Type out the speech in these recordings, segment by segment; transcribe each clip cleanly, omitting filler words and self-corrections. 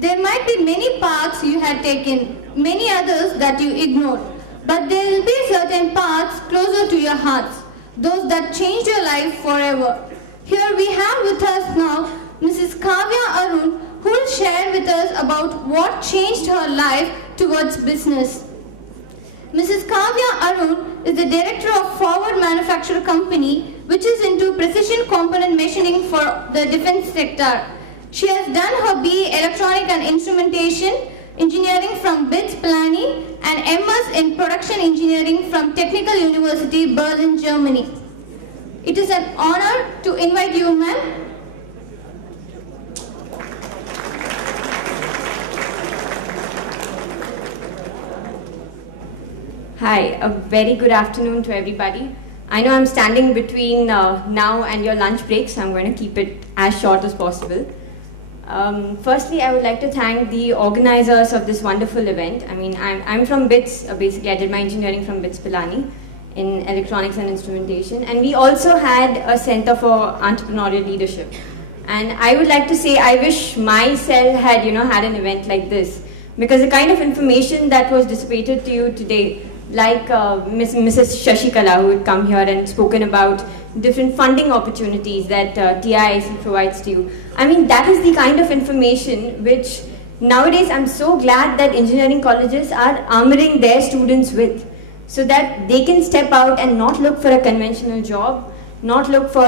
There might be many paths you had taken, many others that you ignored, but there will be certain paths closer to your hearts, those that changed your life forever. Here we have with us now Mrs. Kavya Arun, who will share with us about what changed her life towards business. Mrs. Kavya Arun is the director of Forward Manufacturer Company, which is into precision component machining for the defense sector. She has done her BE Electronic and Instrumentation Engineering from BITS Pilani and MS in Production Engineering from Technical University Berlin, Germany. It is an honor to invite you, ma'am. Hi, a very good afternoon to everybody. I know I'm standing between now and your lunch break, so I'm going to keep it as short as possible. Firstly, I would like to thank the organizers of this wonderful event. I mean, I'm from BITS, basically I did my engineering from BITS Pilani in electronics and instrumentation, and we also had a center for entrepreneurial leadership. And I would like to say I wish my cell had, had an event like this, because the kind of information that was dissipated to you today, like Mrs. Shashikala, who had come here and spoken about different funding opportunities that TIIC provides to you. I mean, that is the kind of information which nowadays I'm so glad that engineering colleges are armoring their students with, so that they can step out and not look for a conventional job, not look for,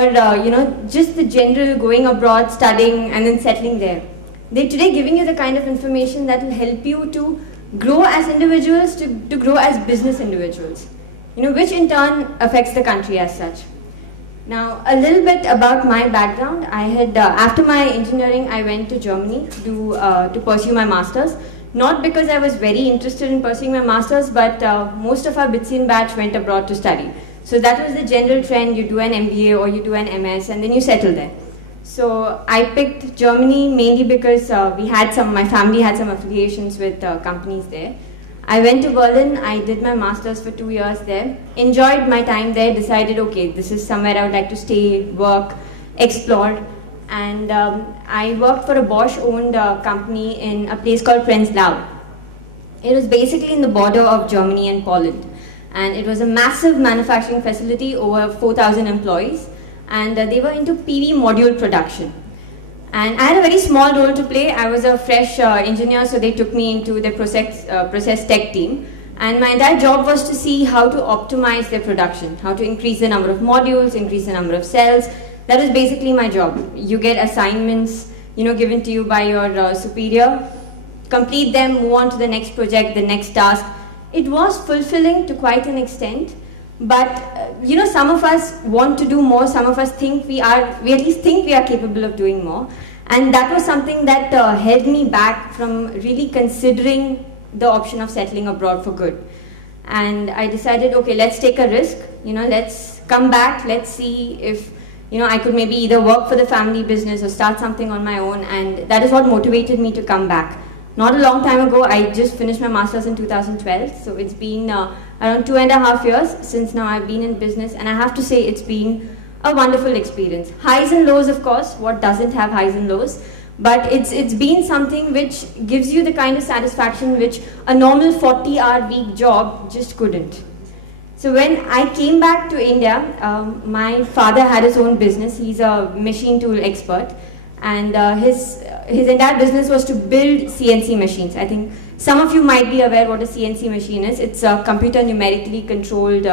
just the general going abroad, studying and then settling there. They're today giving you the kind of information that will help you to grow as individuals, to grow as business individuals, which in turn affects the country as such. Now, a little bit about my background. I had, after my engineering, I went to Germany to pursue my master's. Not because I was very interested in pursuing my master's, but most of our BITSian batch went abroad to study. So that was the general trend. You do an MBA or you do an MS and then you settle there. So I picked Germany mainly because my family had some affiliations with companies there. I went to Berlin, I did my master's for 2 years there, enjoyed my time there, decided, okay, this is somewhere I would like to stay, work, explore. And I worked for a Bosch-owned company in a place called Prenzlau. It was basically in the border of Germany and Poland. And it was a massive manufacturing facility, over 4,000 employees. And they were into PV module production. And I had a very small role to play. I was a fresh engineer, so they took me into the process tech team. And my entire job was to see how to optimize their production, how to increase the number of modules, increase the number of cells. That was basically my job. You get assignments, given to you by your superior, complete them, move on to the next project, the next task. It was fulfilling to quite an extent. But, some of us want to do more, some of us think we at least think we are capable of doing more. And that was something that held me back from really considering the option of settling abroad for good. And I decided, okay, let's take a risk, let's come back, let's see if, I could maybe either work for the family business or start something on my own. And that is what motivated me to come back. Not a long time ago, I just finished my master's in 2012, so it's been around 2.5 years since now I've been in business, and I have to say it's been a wonderful experience. Highs and lows, of course, what doesn't have highs and lows, but it's been something which gives you the kind of satisfaction which a normal 40-hour week job just couldn't. So when I came back to India, my father had his own business. He's a machine tool expert. And his entire business was to build CNC machines. I think some of you might be aware what a CNC machine is. It's a computer numerically controlled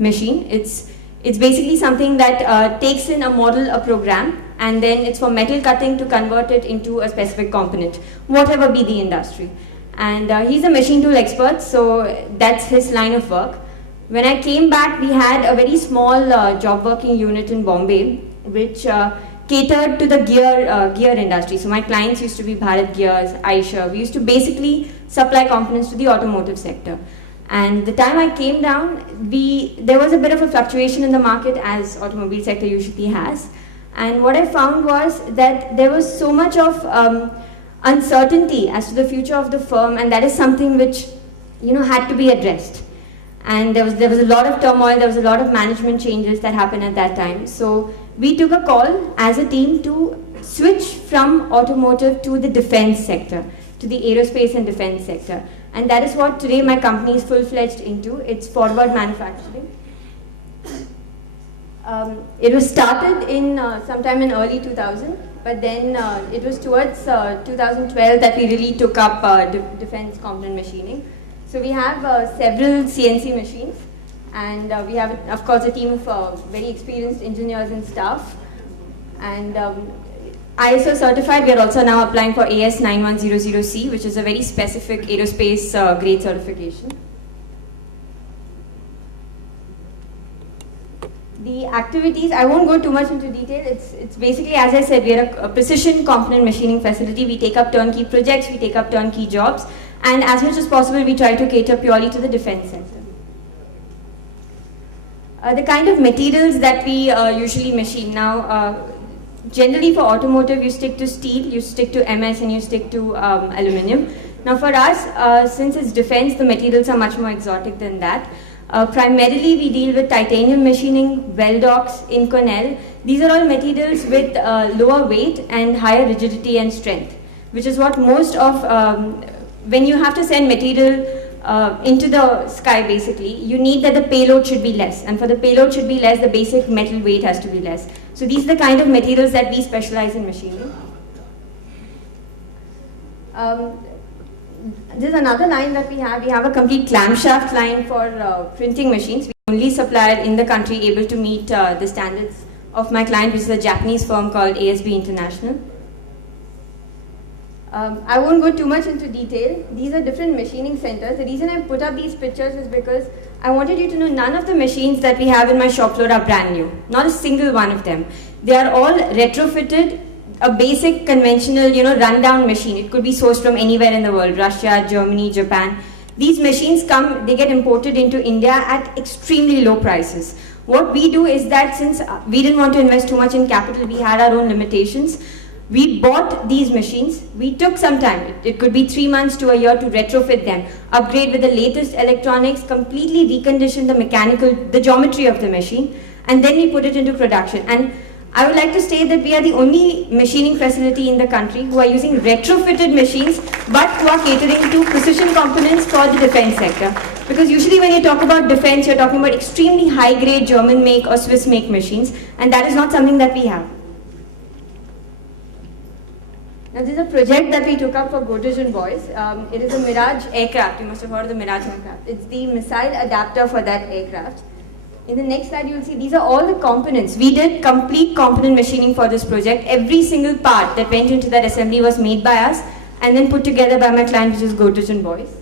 machine. It's basically something that takes in a model, a program, and then it's for metal cutting to convert it into a specific component, whatever be the industry. And he's a machine tool expert, so that's his line of work. When I came back, we had a very small job working unit in Bombay, which catered to the gear industry. So my clients used to be Bharat Gears, Eicher. We used to basically supply components to the automotive sector. And the time I came down, there was a bit of a fluctuation in the market, as automobile sector usually has. And what I found was that there was so much of uncertainty as to the future of the firm, and that is something which had to be addressed. And there was a lot of turmoil, there was a lot of management changes that happened at that time. So we took a call as a team to switch from automotive to the defense sector, to the aerospace and defense sector. And that is what today my company is full-fledged into. It's forward manufacturing. It was started in sometime in early 2000, but then it was towards 2012 that we really took up defense component machining. So we have several CNC machines, and we have, of course, a team of very experienced engineers and staff. And ISO certified, we are also now applying for AS9100C, which is a very specific aerospace grade certification. The activities, I won't go too much into detail. It's basically, as I said, we are a precision component machining facility. We take up turnkey projects, we take up turnkey jobs, and as much as possible, we try to cater purely to the defense sector. The kind of materials that we usually machine now, generally for automotive, you stick to steel, you stick to MS, and you stick to aluminum. Now for us, since it's defense, the materials are much more exotic than that. Primarily, we deal with titanium machining, Veldox, Inconel. These are all materials with lower weight and higher rigidity and strength, which is what most of, when you have to send material into the sky, basically, you need that the payload should be less. And for the payload should be less, the basic metal weight has to be less. So these are the kind of materials that we specialize in machining. This is another line that we have. We have a complete clamshaft line for printing machines. We only supplier in the country able to meet the standards of my client, which is a Japanese firm called ASB International. I won't go too much into detail. These are different machining centers. The reason I put up these pictures is because I wanted you to know none of the machines that we have in my shop floor are brand new. Not a single one of them. They are all retrofitted. A basic conventional, rundown machine. It could be sourced from anywhere in the world, Russia, Germany, Japan. These machines they get imported into India at extremely low prices. What we do is that since we didn't want to invest too much in capital, we had our own limitations. We bought these machines. We took some time. It could be 3 months to a year to retrofit them, upgrade with the latest electronics, completely recondition the geometry of the machine, and then we put it into production. And I would like to state that we are the only machining facility in the country who are using retrofitted machines, but who are catering to precision components for the defense sector. Because usually when you talk about defense, you're talking about extremely high-grade German-make or Swiss-make machines, and that is not something that we have. Now this is a project that we took up for Godrej & Boyce. It is a Mirage aircraft. You must have heard of the Mirage aircraft. It's the missile adapter for that aircraft. In the next slide, you will see these are all the components. We did complete component machining for this project. Every single part that went into that assembly was made by us and then put together by my client, which is Godrej & Boyce.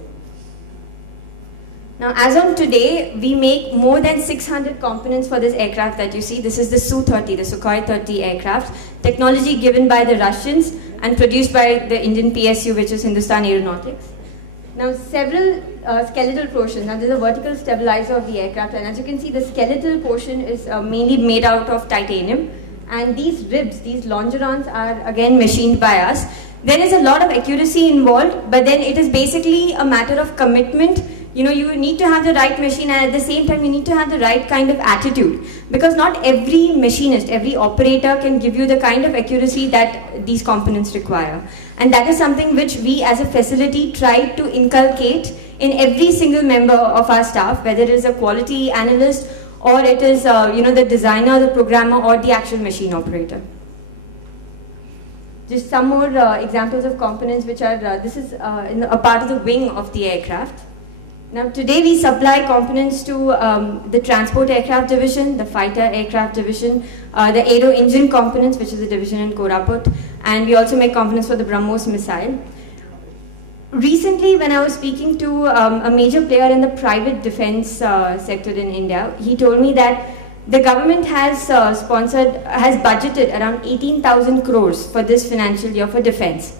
Now, as on today, we make more than 600 components for this aircraft that you see. This is the Su-30, the Sukhoi 30 aircraft. Technology given by the Russians and produced by the Indian PSU, which is Hindustan Aeronautics. Now, several skeletal portions. Now, there's a vertical stabilizer of the aircraft, and as you can see, the skeletal portion is mainly made out of titanium. And these ribs, these longerons, are again machined by us. There is a lot of accuracy involved, but then it is basically a matter of commitment. You need to have the right machine, and at the same time, you need to have the right kind of attitude. Because not every machinist, every operator can give you the kind of accuracy that these components require. And that is something which we as a facility try to inculcate in every single member of our staff, whether it is a quality analyst or it is the designer, the programmer, or the actual machine operator. Just some more examples of components which are, this is a part of the wing of the aircraft. Now today we supply components to the transport aircraft division, the fighter aircraft division, the aero engine components, which is a division in Koraput, and we also make components for the BrahMos missile. Recently, when I was speaking to a major player in the private defense sector in India, he told me that the government has budgeted around 18,000 crores for this financial year for defense.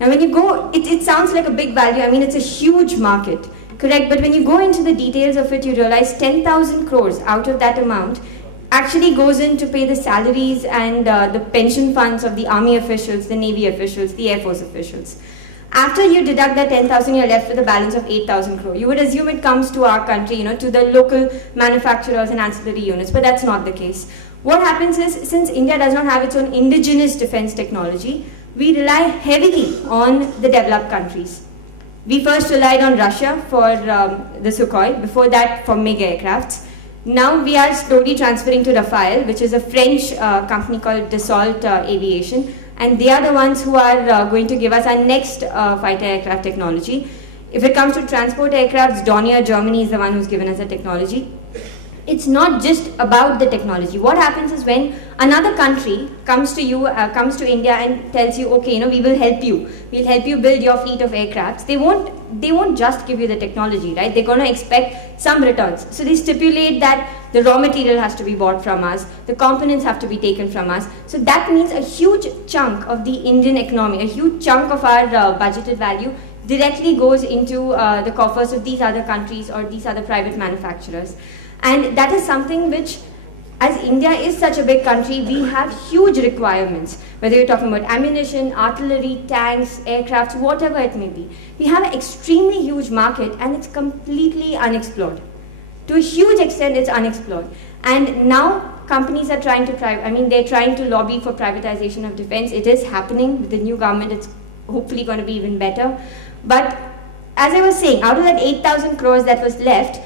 Now when you go, it sounds like a big value. I mean, it's a huge market. Correct, but when you go into the details of it, you realize 10,000 crores out of that amount actually goes in to pay the salaries and the pension funds of the army officials, the navy officials, the air force officials. After you deduct that 10,000, you're left with a balance of 8,000 crore. You would assume it comes to our country, to the local manufacturers and ancillary units, but that's not the case. What happens is, since India does not have its own indigenous defense technology, we rely heavily on the developed countries. We first relied on Russia for the Sukhoi, before that for MiG aircrafts. Now we are slowly transferring to Rafale, which is a French company called Dassault Aviation, and they are the ones who are going to give us our next fighter aircraft technology. If it comes to transport aircrafts, Dornier Germany is the one who's given us the technology. It's not just about the technology. What happens is when another country comes to you, comes to India and tells you, okay, we will help you. We'll help you build your fleet of aircrafts. They won't just give you the technology, right? They're going to expect some returns. So they stipulate that the raw material has to be bought from us. The components have to be taken from us. So that means a huge chunk of the Indian economy, a huge chunk of our budgeted value directly goes into the coffers of these other countries or these other private manufacturers. And that is something which, as India is such a big country, we have huge requirements. Whether you're talking about ammunition, artillery, tanks, aircrafts, whatever it may be. We have an extremely huge market and it's completely unexplored. To a huge extent, it's unexplored. And now companies are trying to they're trying to lobby for privatization of defense. It is happening with the new government. It's hopefully going to be even better. But as I was saying, out of that 8,000 crores that was left,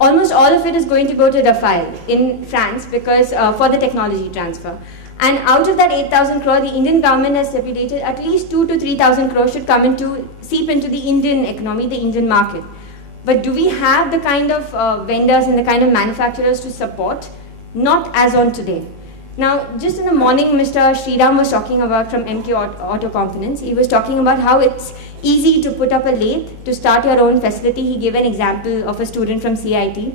almost all of it is going to go to Rafale in France because for the technology transfer. And out of that 8,000 crore, the Indian government has stipulated at least 2,000 to 3,000 crores should seep into the Indian economy, the Indian market. But do we have the kind of vendors and the kind of manufacturers to support? Not as on today. Now, just in the morning, Mr. Sriram was talking about from MK Auto Components. He was talking about how it's easy to put up a lathe, to start your own facility. He gave an example of a student from CIT.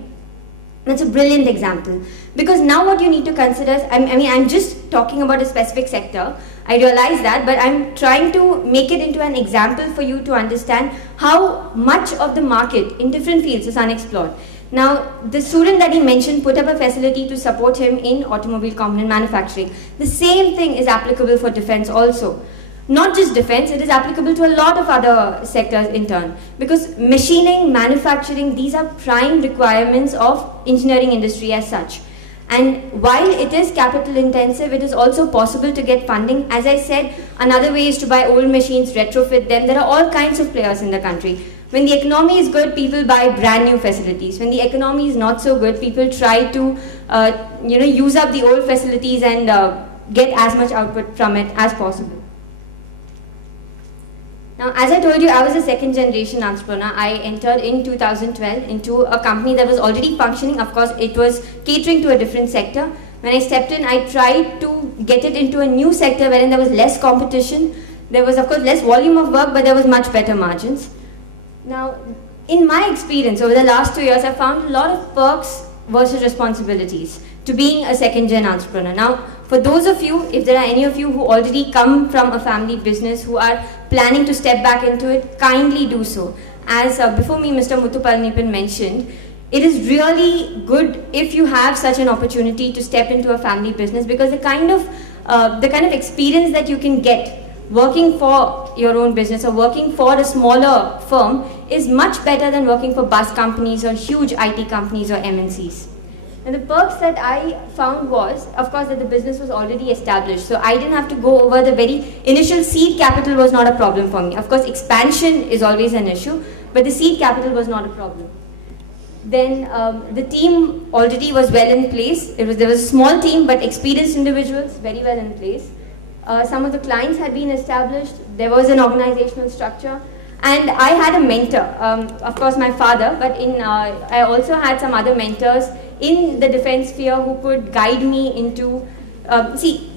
That's a brilliant example. Because now what you need to consider is, I'm just talking about a specific sector. I realize that, but I'm trying to make it into an example for you to understand how much of the market in different fields is unexplored. Now, the student that he mentioned put up a facility to support him in automobile component manufacturing. The same thing is applicable for defense also. Not just defense, it is applicable to a lot of other sectors in turn. Because machining, manufacturing, these are prime requirements of engineering industry as such. And while it is capital intensive, it is also possible to get funding. As I said, another way is to buy old machines, retrofit them. There are all kinds of players in the country. When the economy is good, people buy brand new facilities. When the economy is not so good, people try to use up the old facilities and get as much output from it as possible. Now, as I told you, I was a second generation entrepreneur. I entered in 2012 into a company that was already functioning. Of course, it was catering to a different sector. When I stepped in, I tried to get it into a new sector wherein there was less competition. There was, of course, less volume of work, but there was much better margins. Now, in my experience over the last 2 years, I found a lot of perks versus responsibilities to being a second-gen entrepreneur. Now, for those of you, if there are any of you who already come from a family business, who are planning to step back into it, kindly do so. As before me, Mr. Muthu Palaniappan mentioned, it is really good if you have such an opportunity to step into a family business, because the kind of experience that you can get working for your own business or working for a smaller firm is much better than working for bus companies or huge IT companies or MNCs. And the perks that I found was, of course, that the business was already established. So I didn't have to go over the very initial seed capital was not a problem for me. Of course, expansion is always an issue, but the seed capital was not a problem. Then the team already was well in place. There was a small team, but experienced individuals, very well in place. Some of the clients had been established. There was an organizational structure. And I had a mentor, of course my father, but I also had some other mentors in the defense sphere who could guide me into,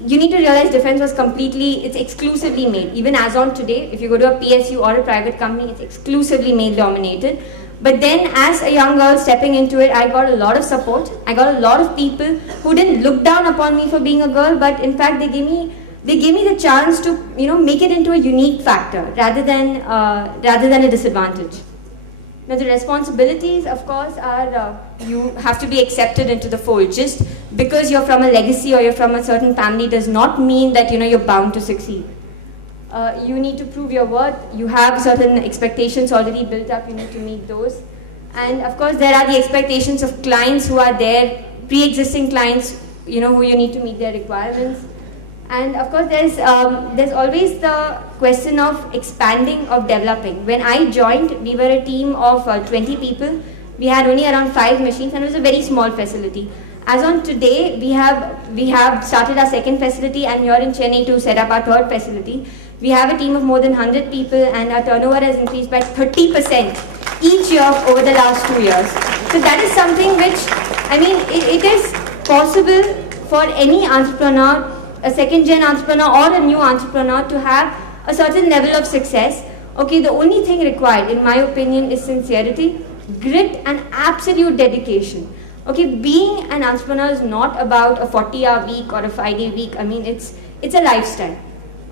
you need to realize defense was it's exclusively male. Even as on today, if you go to a PSU or a private company, it's exclusively male dominated. But then as a young girl stepping into it, I got a lot of support. I got a lot of people who didn't look down upon me for being a girl, but in fact they gave me the chance to make it into a unique factor rather than a disadvantage. Now the responsibilities, of course, are you have to be accepted into the fold. Just because you're from a legacy or you're from a certain family does not mean that you're bound to succeed. You need to prove your worth. You have certain expectations already built up. You need to meet those. And of course, there are the expectations of clients who are there, pre-existing clients who you need to meet their requirements. And of course, there's always the question of expanding, of developing. When I joined, we were a team of 20 people. We had only around 5 machines, and it was a very small facility. As on today, we have started our second facility, and we are in Chennai to set up our third facility. We have a team of more than 100 people, and our turnover has increased by 30% each year over the last 2 years. So that is something which, I mean, it is possible for any entrepreneur, a second-gen entrepreneur or a new entrepreneur, to have a certain level of success. Okay, the only thing required, in my opinion, is sincerity, grit, and absolute dedication. Okay, being an entrepreneur is not about a 40-hour week or a 5-day week. I mean, it's a lifestyle.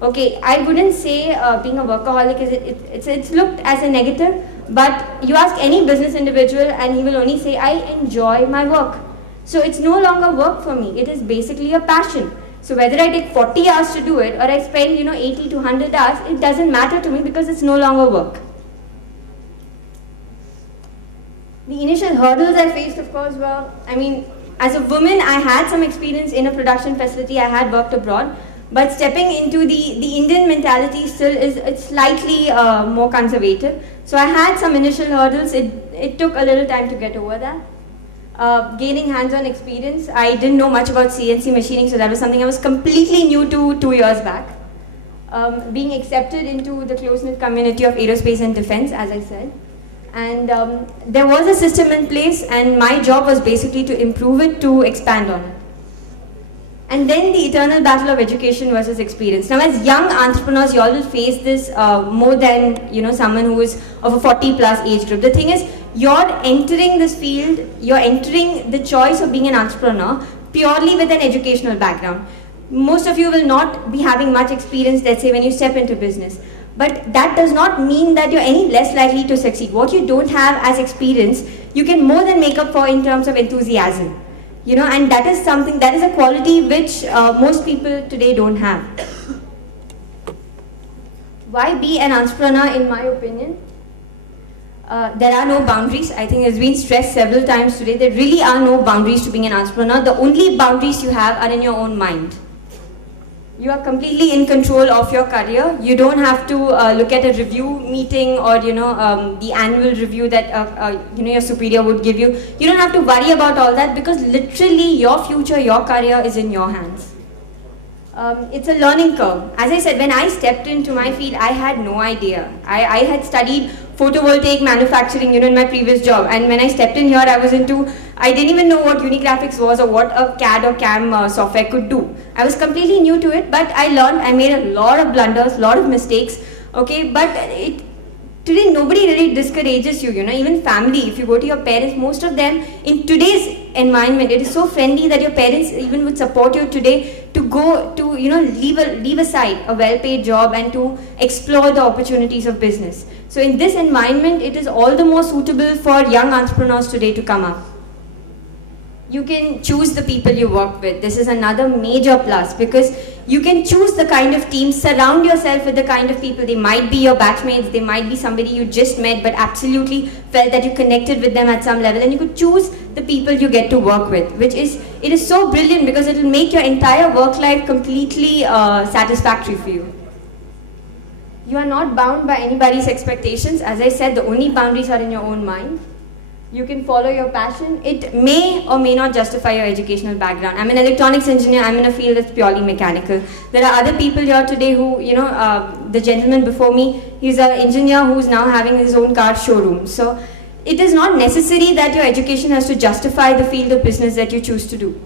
Okay, I wouldn't say being a workaholic it's looked as a negative, but you ask any business individual and he will only say, I enjoy my work. So it's no longer work for me. It is basically a passion. So whether I take 40 hours to do it or I spend 80 to 100 hours, it doesn't matter to me because it's no longer work. The initial hurdles I faced, of course, were, I mean, as a woman, I had some experience in a production facility. I had worked abroad. But stepping into the Indian mentality still it's slightly more conservative. So I had some initial hurdles. It took a little time to get over that. Gaining hands-on experience. I didn't know much about CNC machining, so that was something I was completely new to 2 years back. Being accepted into the close-knit community of aerospace and defense, as I said. And there was a system in place, and my job was basically to improve it, to expand on it. And then the eternal battle of education versus experience. Now, as young entrepreneurs, you all will face this more than someone who is of a 40+ age group. The thing is, you're entering this field, you're entering the choice of being an entrepreneur purely with an educational background. Most of you will not be having much experience, let's say, when you step into business. But that does not mean that you're any less likely to succeed. What you don't have as experience, you can more than make up for in terms of enthusiasm. And that is something, that is a quality which most people today don't have. Why be an entrepreneur, in my opinion? There are no boundaries. I think it's been stressed several times today. There really are no boundaries to being an entrepreneur. The only boundaries you have are in your own mind. You are completely in control of your career. You don't have to look at a review meeting or the annual review that your superior would give you. You don't have to worry about all that because literally your future, your career is in your hands. It's a learning curve. As I said, when I stepped into my field, I had no idea. I had studied photovoltaic manufacturing, in my previous job. And when I stepped in here, I didn't even know what Unigraphics was or what a CAD or CAM software could do. I was completely new to it, but I learned, I made a lot of blunders, a lot of mistakes, okay, but today nobody really discourages you, even family, if you go to your parents, most of them, in today's environment, it is so friendly that your parents even would support you today to go to, leave aside a well-paid job and to explore the opportunities of business. So in this environment, it is all the more suitable for young entrepreneurs today to come up. You can choose the people you work with. This is another major plus because you can choose the kind of team, surround yourself with the kind of people. They might be your batchmates, they might be somebody you just met but absolutely felt that you connected with them at some level, and you could choose the people you get to work with, it is so brilliant because it will make your entire work life completely satisfactory for you. You are not bound by anybody's expectations. As I said, the only boundaries are in your own mind. You can follow your passion. It may or may not justify your educational background. I'm an electronics engineer. I'm in a field that's purely mechanical. There are other people here today who, the gentleman before me, he's an engineer who's now having his own car showroom. So it is not necessary that your education has to justify the field of business that you choose to do.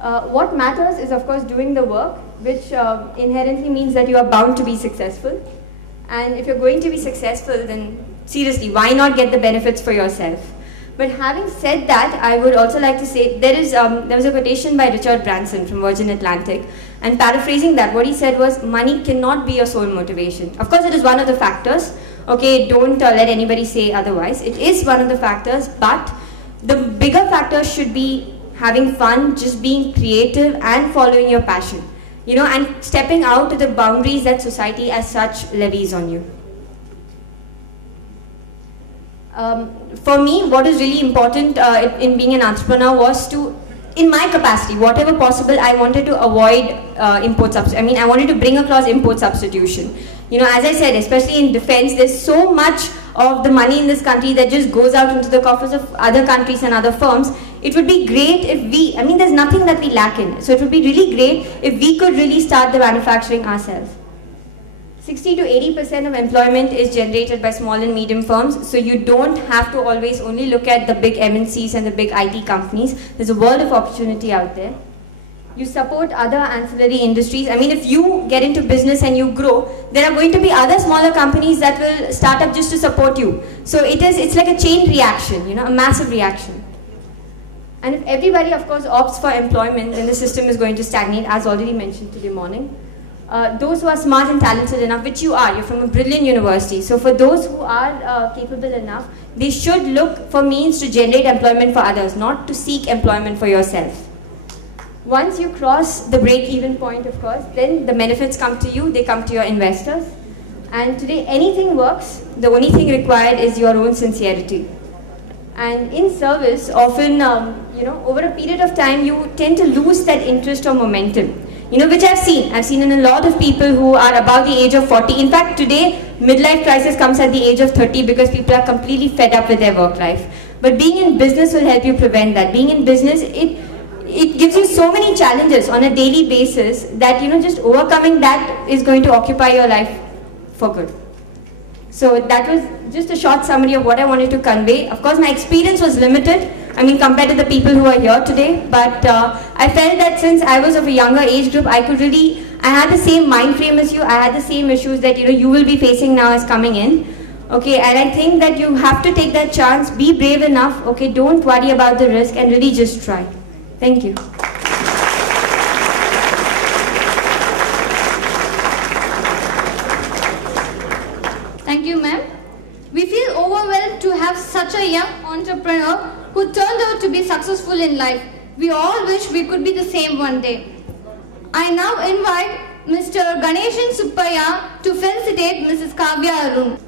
What matters is, of course, doing the work, which inherently means that you are bound to be successful. And if you're going to be successful, then seriously, why not get the benefits for yourself? But having said that, I would also like to say there was a quotation by Richard Branson from Virgin Atlantic, and paraphrasing that, what he said was, money cannot be your sole motivation. Of course, it is one of the factors. Okay, don't let anybody say otherwise. It is one of the factors, but the bigger factor should be having fun, just being creative and following your passion. And stepping out to the boundaries that society as such levies on you. For me, what is really important in being an entrepreneur was to in my capacity, whatever possible, I wanted to avoid import substitution. I mean, I wanted to bring across import substitution. You know, as I said, especially in defense, there's so much of the money in this country that just goes out into the coffers of other countries and other firms. It would be great if we, I mean, there's nothing that we lack in. So it would be really great if we could really start the manufacturing ourselves. 60 to 80% of employment is generated by small and medium firms, so you don't have to always only look at the big MNCs and the big IT companies. There's a world of opportunity out there. You support other ancillary industries. I mean, if you get into business and you grow, there are going to be other smaller companies that will start up just to support you. So it's like a chain reaction, you know, a massive reaction. And if everybody, of course, opts for employment, then the system is going to stagnate, as already mentioned today morning. Those who are smart and talented enough, which you are, you're from a brilliant university. So for those who are capable enough, they should look for means to generate employment for others, not to seek employment for yourself. Once you cross the break-even point, of course, then the benefits come to you, they come to your investors. And today, anything works. The only thing required is your own sincerity. And in service, often, you know, over a period of time, you tend to lose that interest or momentum. You know, which I've seen. I've seen in a lot of people who are above the age of 40. In fact, today, midlife crisis comes at the age of 30 because people are completely fed up with their work life. But being in business will help you prevent that. Being in business, it gives you so many challenges on a daily basis that, you know, just overcoming that is going to occupy your life for good. So that was just a short summary of what I wanted to convey. Of course, my experience was limited, I mean, compared to the people who are here today, but I felt that since I was of a younger age group, I had the same mind frame as you, I had the same issues that, you know, you will be facing now as coming in. Okay, and I think that you have to take that chance, be brave enough, okay, don't worry about the risk and really just try. Thank you. Thank you, ma'am. We feel overwhelmed to have such a young entrepreneur who turned out to be successful in life. We all wish we could be the same one day. I now invite Mr. Ganeshan Suppaya to felicitate Mrs. Kavya Arun.